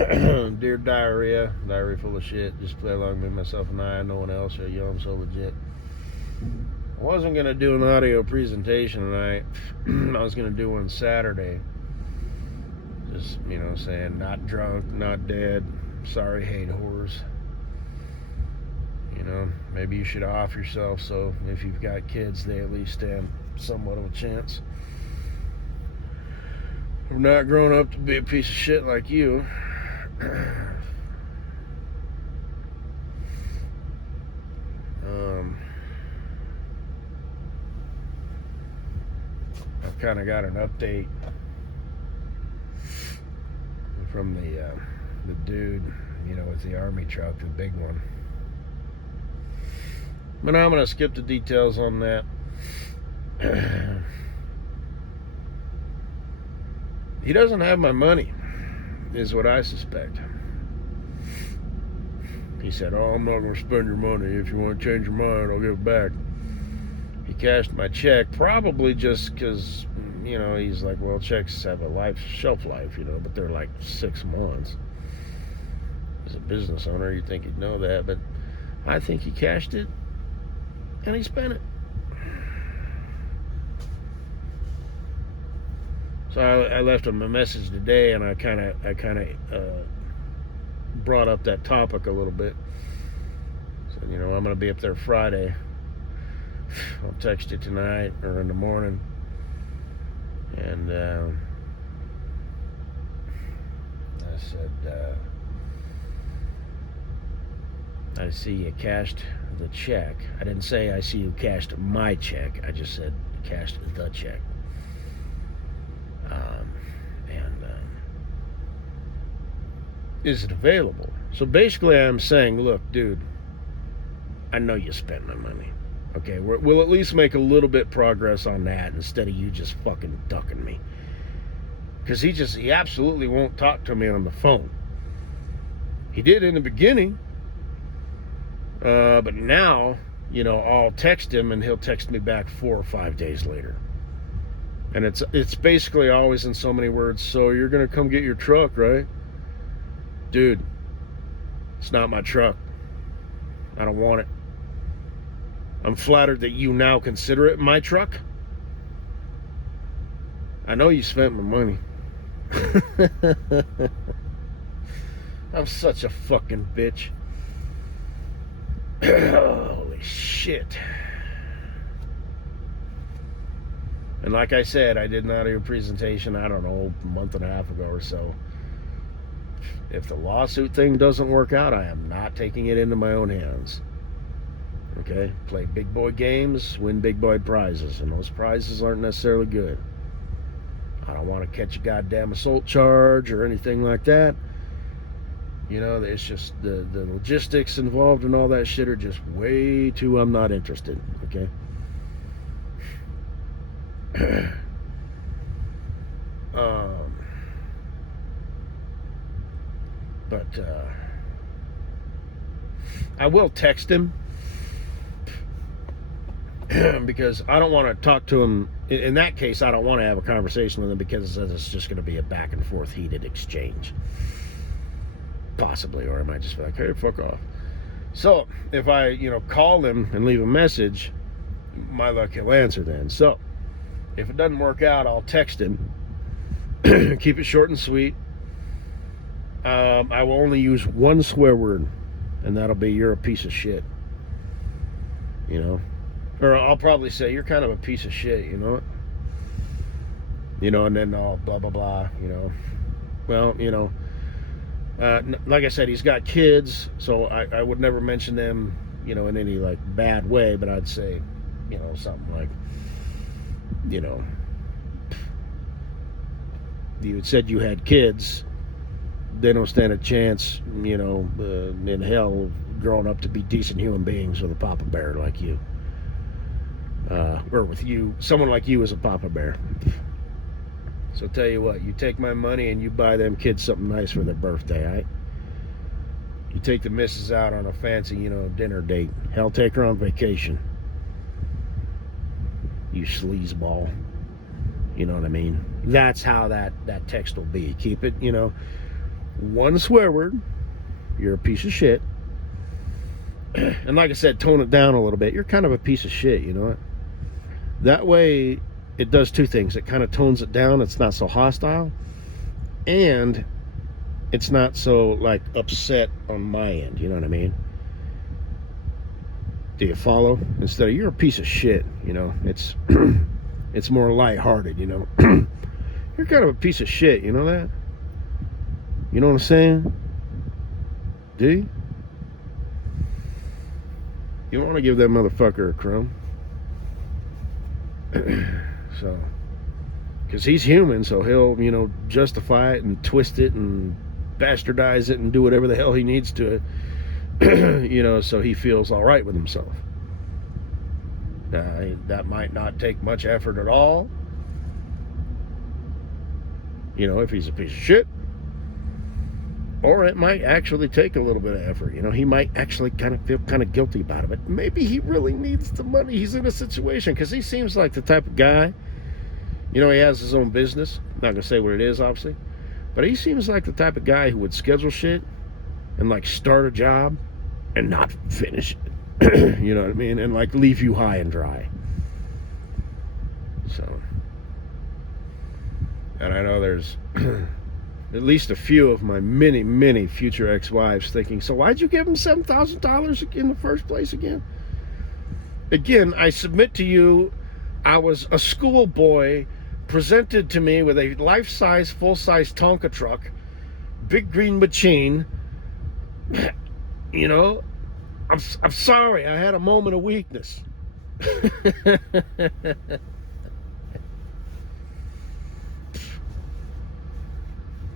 Dear diarrhea full of shit. Just play along with me, myself, and I. No one else. Yo, I'm so legit. I wasn't gonna do an audio presentation tonight. I was gonna do one Saturday. Just saying, not drunk, not dead. Sorry, hate whores. Maybe you should off yourself so if you've got kids, they at least stand somewhat of a chance of not growing up to be a piece of shit like you. I've kind of got an update from the dude, with the army truck, the big one. But I'm going to skip the details on that. He doesn't have my money, is what I suspect. He said, "Oh, I'm not going to spend your money. If you want to change your mind, I'll give it back." He cashed my check, probably just because, he's like, well, checks have a shelf life, but they're like 6 months. As a business owner, you'd think he'd know that, but I think he cashed it and he spent it. So I left him a message today, and I kind of brought up that topic a little bit. So I'm going to be up there Friday. I'll text you tonight or in the morning, and I said, I see you cashed the check. I didn't say I see you cashed my check. I just said cashed the check. Is it available? So basically I'm saying, look, dude, I know you spent my money. Okay, we'll at least make a little bit progress on that instead of you just fucking ducking me. Because he absolutely won't talk to me on the phone. He did in the beginning. But now, I'll text him and he'll text me back 4 or 5 days later. And it's basically always in so many words, so you're going to come get your truck, right? Dude, it's not my truck. I don't want it. I'm flattered that you now consider it my truck. I know you spent my money. I'm such a fucking bitch. Holy shit. And like I said, I did an audio presentation, I don't know, a month and a half ago or so. If the lawsuit thing doesn't work out, I am not taking it into my own hands. Okay? Play big boy games, win big boy prizes, and those prizes aren't necessarily good. I don't want to catch a goddamn assault charge or anything like that. It's just the logistics involved and all that shit are just way too, I'm not interested, okay? But I will text him because I don't want to talk to him. In that case, I don't want to have a conversation with him because it's just going to be a back and forth heated exchange. Possibly, or I might just be like, hey, fuck off. So if I, call him and leave a message, my luck, he'll answer then. So if it doesn't work out, I'll text him. Keep it short and sweet. I will only use one swear word, and that'll be, you're a piece of shit. Or I'll probably say, you're kind of a piece of shit, and then I'll blah, blah, blah, Well, like I said, he's got kids, so I would never mention them, in any, like, bad way, but I'd say, something like, you said you had kids, they don't stand a chance, in hell, growing up to be decent human beings with a papa bear like you. Or with you, someone like you is a papa bear. So tell you what, you take my money and you buy them kids something nice for their birthday, all right? You take the missus out on a fancy, dinner date. Hell, take her on vacation. You sleazeball. You know what I mean? That's how that text will be. Keep it, one swear word, you're a piece of shit. And like I said, tone it down a little bit. You're kind of a piece of shit, you know what? That way, it does two things. It kind of tones it down. It's not so hostile. And it's not so, like, upset on my end. You know what I mean? Do you follow? Instead of, you're a piece of shit, you know? It's it's more lighthearted, you know? You're kind of a piece of shit, you know that? You know what I'm saying? Do you? You don't want to give that motherfucker a crumb. So, because he's human, so he'll, you know, justify it and twist it and bastardize it and do whatever the hell he needs to, you know, so he feels all right with himself. That might not take much effort at all. You know, if he's a piece of shit. Or it might actually take a little bit of effort. You know, he might actually kind of feel kind of guilty about it. But maybe he really needs the money. He's in a situation because he seems like the type of guy, you know, he has his own business. Not going to say what it is, obviously. But he seems like the type of guy who would schedule shit and, like, start a job and not finish it. You know what I mean? And, like, leave you high and dry. So. And I know there's at least a few of my many, many future ex-wives thinking, so why'd you give him $7,000 in the first place again? Again, I submit to you, I was a schoolboy presented to me with a life-size, full-size Tonka truck, big green machine. You know, I'm sorry, I had a moment of weakness.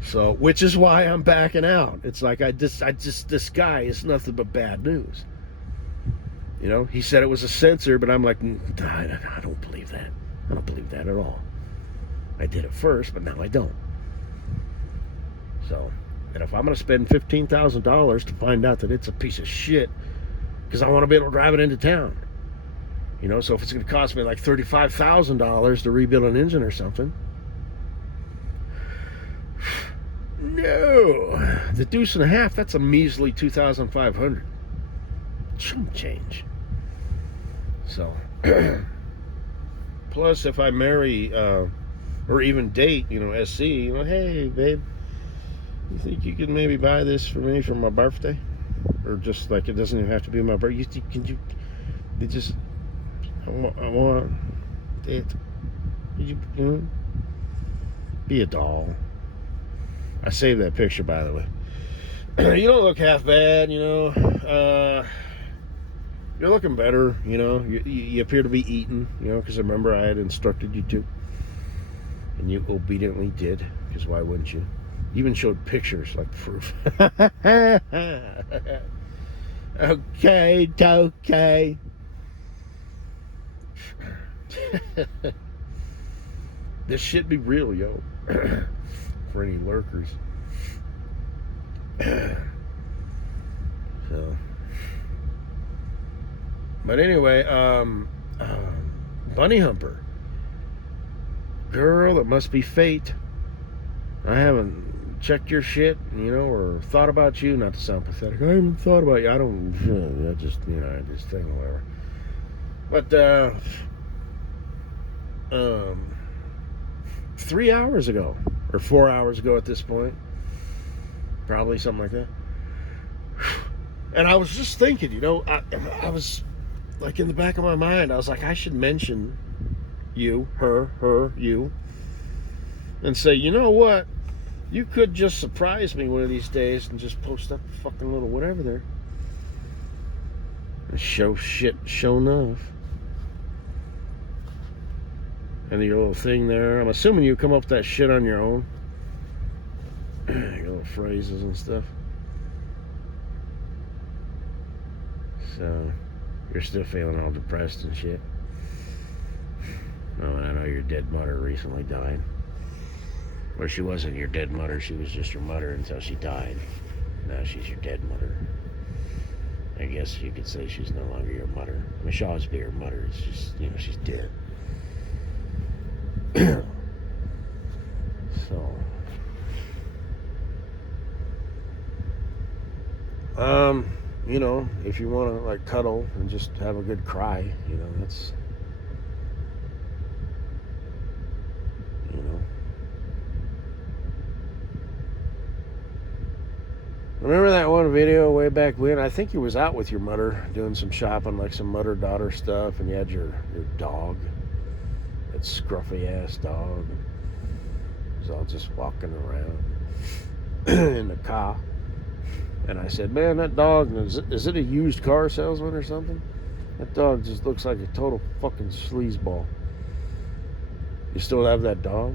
So, which is why I'm backing out. It's like this guy is nothing but bad news. You know, he said it was a censor, but I'm like, I don't believe that. I don't believe that at all. I did it first, but now I don't. So, and if I'm going to spend $15,000 to find out that it's a piece of shit, because I want to be able to drive it into town. You know, so if it's going to cost me like $35,000 to rebuild an engine or something, no, the deuce and a half, that's a measly $2,500. Chump change. So, plus if I marry, or even date, you know, SC, you know, hey, babe, you think you could maybe buy this for me for my birthday? Or just like, it doesn't even have to be my birthday. I want it. You know, be a doll. I saved that picture, by the way. You don't look half bad, you know. You're looking better, you know. You appear to be eating, you know, because remember I had instructed you to. And you obediently did, because why wouldn't you? You even showed pictures like proof. Okay, okay. This shit be real, yo. For any lurkers. So, but anyway, bunny humper, girl, it must be fate. I haven't checked your shit, you know, or thought about you. Not to sound pathetic, I haven't thought about you. I don't. I just, you know, I just think whatever. But 3 hours ago, or 4 hours ago at this point, probably something like that. And I was just thinking, you know, I was like in the back of my mind, I was like, I should mention you, her, you, and say, you know what, you could just surprise me one of these days and just post up a fucking little whatever there. And show enough. And your little thing there. I'm assuming you come up with that shit on your own. Your little phrases and stuff. So, you're still feeling all depressed and shit. Oh, and I know your dead mother recently died. Or she wasn't your dead mother, she was just your mother until she died. Now she's your dead mother. I guess you could say she's no longer your mother. I mean, she'll always be your mother. It's just, you know, she's dead. So, You know, if you want to like cuddle and just have a good cry, you know, that's, you know. Remember that one video way back when? I think you was out with your mother doing some shopping, like some mother-daughter stuff, and you had your dog, that scruffy ass dog. It was all just walking around in the car. And I said, man, that dog, is it a used car salesman or something? That dog just looks like a total fucking sleazeball. You still have that dog?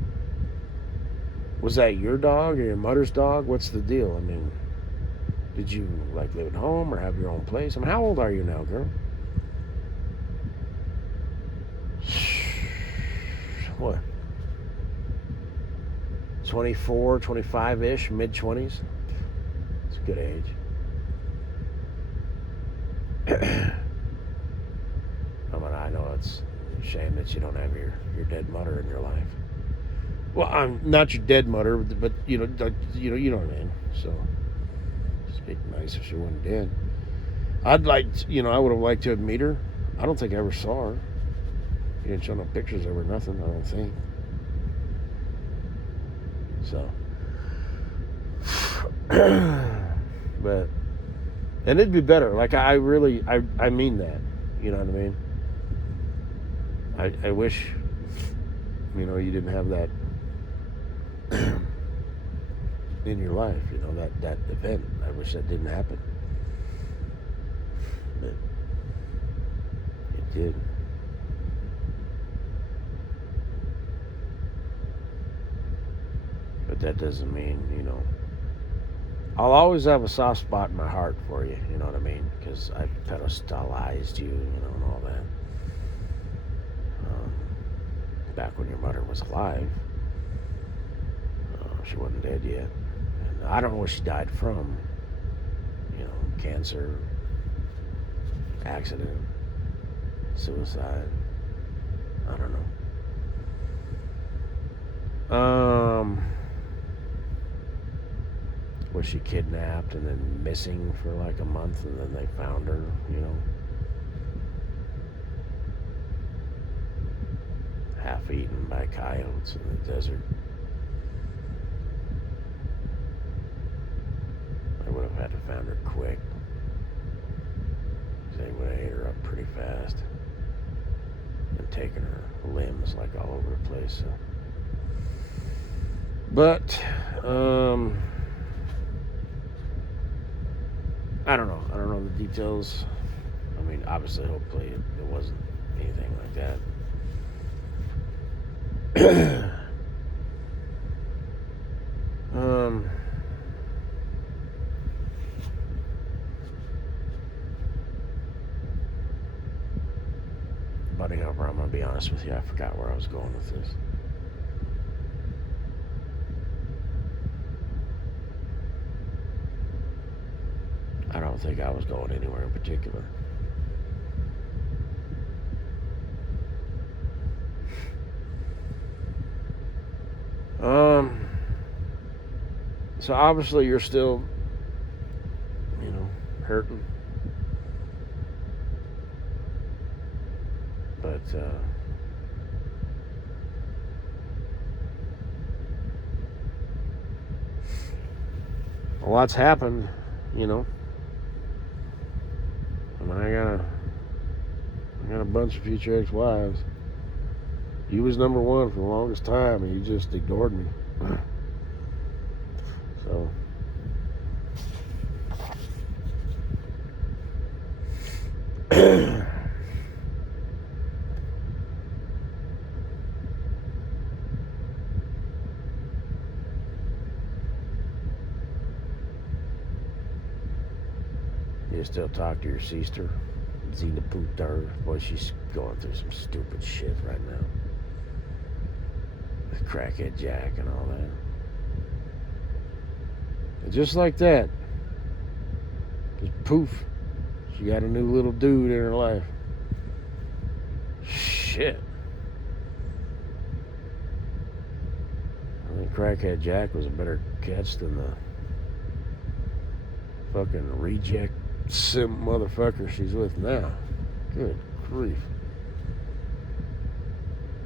Was that your dog or your mother's dog? What's the deal? I mean, did you like live at home or have your own place? I mean, how old are you now, girl? What? 24, 25-ish, mid-20s? It's a good age. I mean, I know it's a shame that you don't have your dead mother in your life. Well, I'm not your dead mother, but you know what I mean. So, just be nice if she wasn't dead. I'd like, I would have liked to meet her. I don't think I ever saw her. You didn't show no pictures of her, nothing. I don't think. So, but, and it'd be better. Like I mean that. You know what I mean? I wish, you didn't have that in your life. That event. I wish that didn't happen. But it did. But that doesn't mean, I'll always have a soft spot in my heart for you, you know what I mean? Because I pedestalized you, and all that. Back when your mother was alive. She wasn't dead yet. And I don't know what she died from. Cancer, accident, suicide. I don't know. Was she kidnapped and then missing for like a month, and then they found her, half eaten by coyotes in the desert. I would have had to find her quick. They would have ate her up pretty fast and taken her limbs like all over the place. So. But I don't know. I don't know the details. I mean, obviously, hopefully, it wasn't anything like that. Buddy Hopper, I'm gonna be honest with you. I forgot where I was going with this. I don't think I was going anywhere in particular. So obviously you're still, hurting. But, a lot's happened, I mean, I got a bunch of future ex-wives. You was number one for the longest time, and you just ignored me. So, you still talk to your sister, Zena Putar? Boy, she's going through some stupid shit right now. With Crackhead Jack and all that. And just like that, just poof, she got a new little dude in her life. Shit. I think Crackhead Jack was a better catch than the Fucking reject simp motherfucker she's with now. Good grief.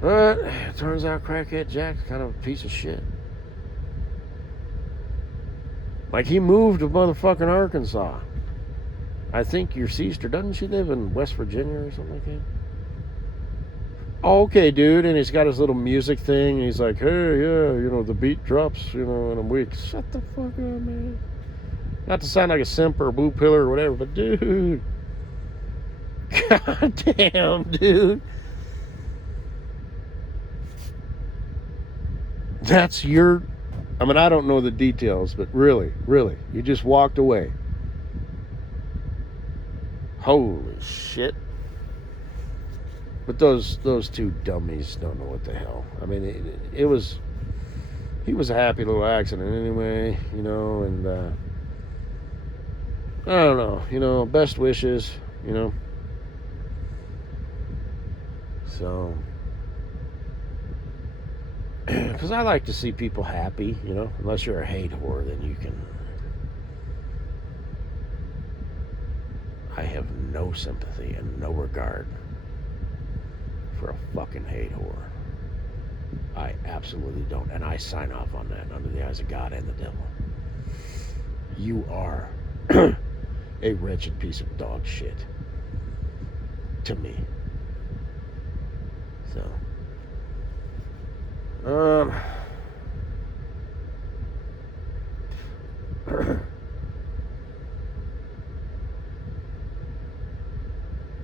But it turns out Crackhead Jack's kind of a piece of shit. Like, he moved to motherfucking Arkansas. I think your sister, doesn't she live in West Virginia or something like that? Oh, okay, dude. And he's got his little music thing. And he's like, hey, yeah, the beat drops, in a week. Shut the fuck up, man. Not to sound like a simp or a blue pillar or whatever, but dude. God damn, dude. That's your... I mean, I don't know the details, but really, you just walked away. Holy shit. But those two dummies don't know what the hell. I mean, he was a happy little accident anyway, and I don't know, best wishes, So, because I like to see people happy, unless you're a hate whore, then you can. I have no sympathy and no regard for a fucking hate whore. I absolutely don't. And I sign off on that under the eyes of God and the devil. You are a wretched piece of dog shit to me. So,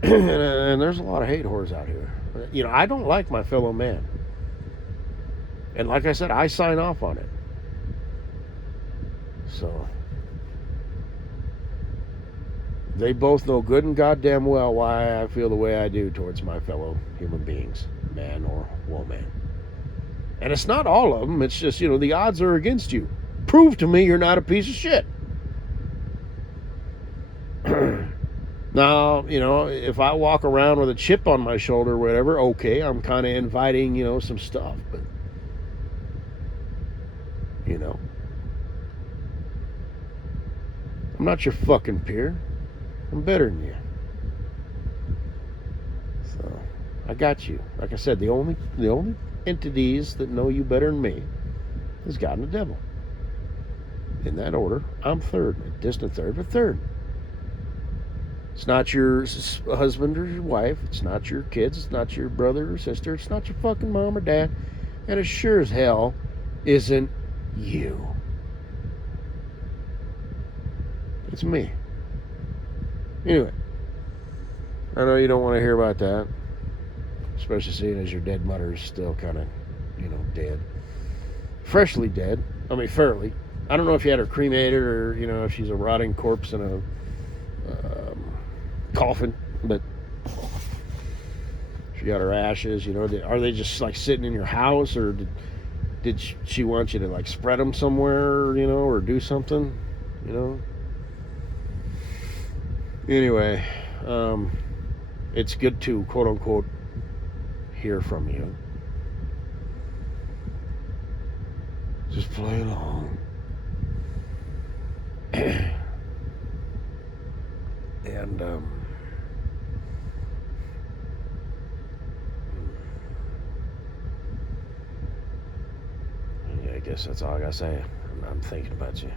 and there's a lot of hate whores out here. I don't like my fellow man. And like I said, I sign off on it. So, they both know good and goddamn well why I feel the way I do towards my fellow human beings, man or woman. And it's not all of them. It's just, the odds are against you. Prove to me you're not a piece of shit. Now, if I walk around with a chip on my shoulder or whatever, okay, I'm kind of inviting, some stuff. But, I'm not your fucking peer. I'm better than you. So, I got you. Like I said, the only entities that know you better than me is God and the devil. In that order, I'm third, a distant third, but third. It's not your husband or your wife. It's not your kids. It's not your brother or sister. It's not your fucking mom or dad. And it sure as hell isn't you. It's me. Anyway, I know you don't want to hear about that, especially seeing as your dead mother is still kind of, dead. Freshly dead. I mean, fairly. I don't know if you had her cremated or, if she's a rotting corpse in a coffin, but she got her ashes, are they just like sitting in your house, or did she want you to like spread them somewhere, or do something, Anyway, it's good to quote unquote hear from you. Just play along. And yeah, I guess that's all I gotta say. I'm thinking about you.